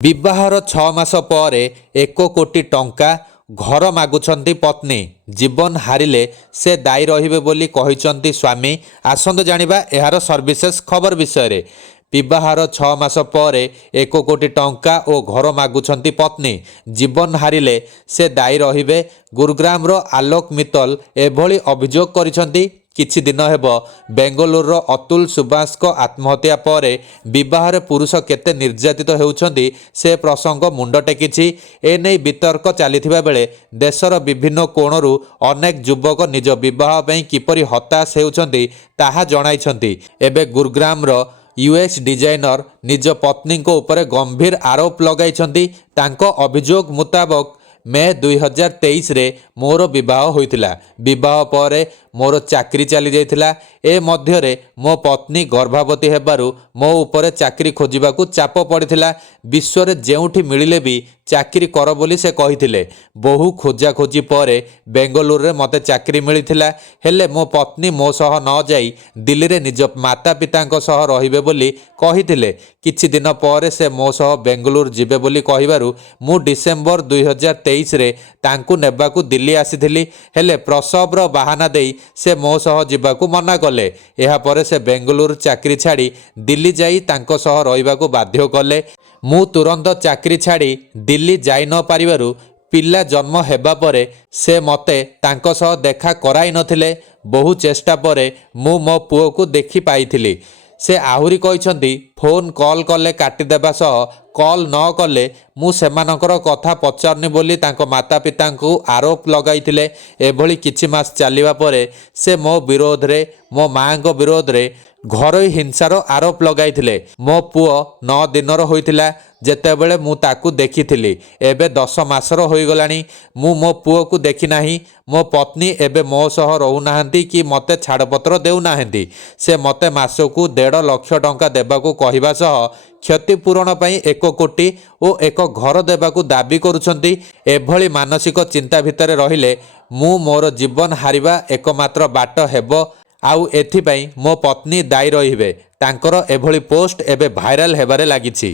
ବିବାହର 6 ମାସ ପରେ 1 କୋଟି ଟଙ୍କା ଘର ମାଗୁଛନ୍ତି ପତ୍ନୀ। ଜୀବନ ହାରିଲେ ସେ ଦାୟୀ ରହିବେ ବୋଲି କହିଛନ୍ତି ସ୍ୱାମୀ। ଆସନ୍ତୁ ଜାଣିବା ଏହାର ସର୍ଭିସେସ୍ ଖବର ବିଷୟରେ। ବିବାହର 6 ମାସ ପରେ 1 କୋଟି ଟଙ୍କା ଓ ଘର ମାଗୁଛନ୍ତି ପତ୍ନୀ। ଜୀବନ ହାରିଲେ ସେ ଦାୟୀ ରହିବେ। ଗୁରୁଗ୍ରାମର ଆଲୋକ ମିତ୍ତଲ ଏଭଳି ଅଭିଯୋଗ କରିଛନ୍ତି। କିଛି ଦିନ ହେବ ବେଙ୍ଗଲୁରୁର ଅତୁଲ ସୁବାସଙ୍କ ଆତ୍ମହତ୍ୟା ପରେ ବିବାହରେ ପୁରୁଷ କେତେ ନିର୍ଯାତିତ ହେଉଛନ୍ତି ସେ ପ୍ରସଙ୍ଗ ମୁଣ୍ଡ ଟେକିଛି। ଏନେଇ ବିତର୍କ ଚାଲିଥିବା ବେଳେ ଦେଶର ବିଭିନ୍ନ କୋଣରୁ ଅନେକ ଯୁବକ ନିଜ ବିବାହ ପାଇଁ କିପରି ହତାଶ ହେଉଛନ୍ତି ତାହା ଜଣାଇଛନ୍ତି। ଏବେ ଗୁରୁଗ୍ରାମର ୟୁଏକ୍ସ ଡିଜାଇନର ନିଜ ପତ୍ନୀଙ୍କ ଉପରେ ଗମ୍ଭୀର ଆରୋପ ଲଗାଇଛନ୍ତି। ତାଙ୍କ ଅଭିଯୋଗ ମୁତାବକ ମେ 2023ରେ ମୋର ବିବାହ ହୋଇଥିଲା। ବିବାହ ପରେ ମୋର ଚାକିରି ଚାଲିଯାଇଥିଲା। ଏ ମଧ୍ୟରେ ମୋ ପତ୍ନୀ ଗର୍ଭବତୀ ହେବାରୁ ମୋ ଉପରେ ଚାକିରି ଖୋଜିବାକୁ ଚାପ ପଡ଼ିଥିଲା। ବିଶ୍ୱରେ ଯେଉଁଠି ମିଳିଲେ ବି ଚାକିରି କର ବୋଲି ସେ କହିଥିଲେ। ବହୁ ଖୋଜାଖୋଜି ପରେ ବେଙ୍ଗଲୁରୁରେ ମୋତେ ଚାକିରି ମିଳିଥିଲା। ହେଲେ ମୋ ପତ୍ନୀ ମୋ ସହ ନ ଯାଇ ଦିଲ୍ଲୀରେ ନିଜ ମାତା ପିତାଙ୍କ ସହ ରହିବେ ବୋଲି କହିଥିଲେ। କିଛି ଦିନ ପରେ ସେ ମୋ ସହ ବେଙ୍ଗଲୁରୁ ଯିବେ ବୋଲି କହିବାରୁ ମୁଁ ଡିସେମ୍ବର 2023ରେ ତାଙ୍କୁ ନେବାକୁ ଦିଲ୍ଲୀ ଆସିଥିଲି। ହେଲେ ପ୍ରସବର ବାହାନା ଦେଇ ସେ ମୋ ସହ ଯିବାକୁ ମନା କଲେ। ଏହାପରେ ସେ ବେଙ୍ଗଲୁରୁ ଚାକିରି ଛାଡ଼ି ଦିଲ୍ଲୀ ଯାଇ ତାଙ୍କ ସହ ରହିବାକୁ ବାଧ୍ୟ କଲେ। ମୁଁ ତୁରନ୍ତ ଚାକିରି ଛାଡ଼ି ଦିଲ୍ଲୀ ଯାଇ ନ ପାରିବାରୁ ପିଲା ଜନ୍ମ ହେବା ପରେ ସେ ମୋତେ ତାଙ୍କ ସହ ଦେଖା କରାଇ ନଥିଲେ। ବହୁ ଚେଷ୍ଟା ପରେ ମୁଁ ମୋ ପୁଅକୁ ଦେଖି ପାଇଥିଲି। ସେ ଆହୁରି କହିଛନ୍ତି, ଫୋନ୍ କଲ୍ କଲେ କାଟିଦେବା ସହ କଲ୍ ନ କଲେ ମୁଁ ସେମାନଙ୍କର କଥା ପଚାରୁନି ବୋଲି ତାଙ୍କ ମାତା ପିତାଙ୍କୁ ଆରୋପ ଲଗାଇଥିଲେ। ଏଭଳି କିଛି ମାସ ଚାଲିବା ପରେ ସେ ମୋ ବିରୋଧରେ, ମୋ ମାଆଙ୍କ ବିରୋଧରେ ଘରୋଇ ହିଂସାର ଆରୋପ ଲଗାଇଥିଲେ। ମୋ ପୁଅ 9 ଦିନର ହୋଇଥିଲା ଯେତେବେଳେ ମୁଁ ତାକୁ ଦେଖିଥିଲି। ଏବେ 10 ମାସର ହୋଇଗଲାଣି। ମୁଁ ମୋ ପୁଅକୁ ଦେଖି ନାହିଁ। ମୋ ପତ୍ନୀ ଏବେ ମୋ ସହ ରହୁନାହାନ୍ତି କି ମୋତେ ଛାଡ଼ପତ୍ର ଦେଉନାହାନ୍ତି। ସେ ମୋତେ ମାସକୁ 1.5 ଲକ୍ଷ ଟଙ୍କା ଦେବାକୁ କହିବା ସହ କ୍ଷତିପୂରଣ ପାଇଁ 1 କୋଟି ଓ ଏକ ଘର ଦେବାକୁ ଦାବି କରୁଛନ୍ତି। ଏଭଳି ମାନସିକ ଚିନ୍ତା ଭିତରେ ରହିଲେ ମୁଁ ମୋର ଜୀବନ ହାରିବା ଏକମାତ୍ର ବାଟ ହେବ। ଆଉ ଏଥିପାଇଁ ମୋ ପତ୍ନୀ ଦାୟୀ ରହିବେ। ତାଙ୍କର ଏଭଳି ପୋଷ୍ଟ ଏବେ ଭାଇରାଲ ହେବାରେ ଲାଗିଛି।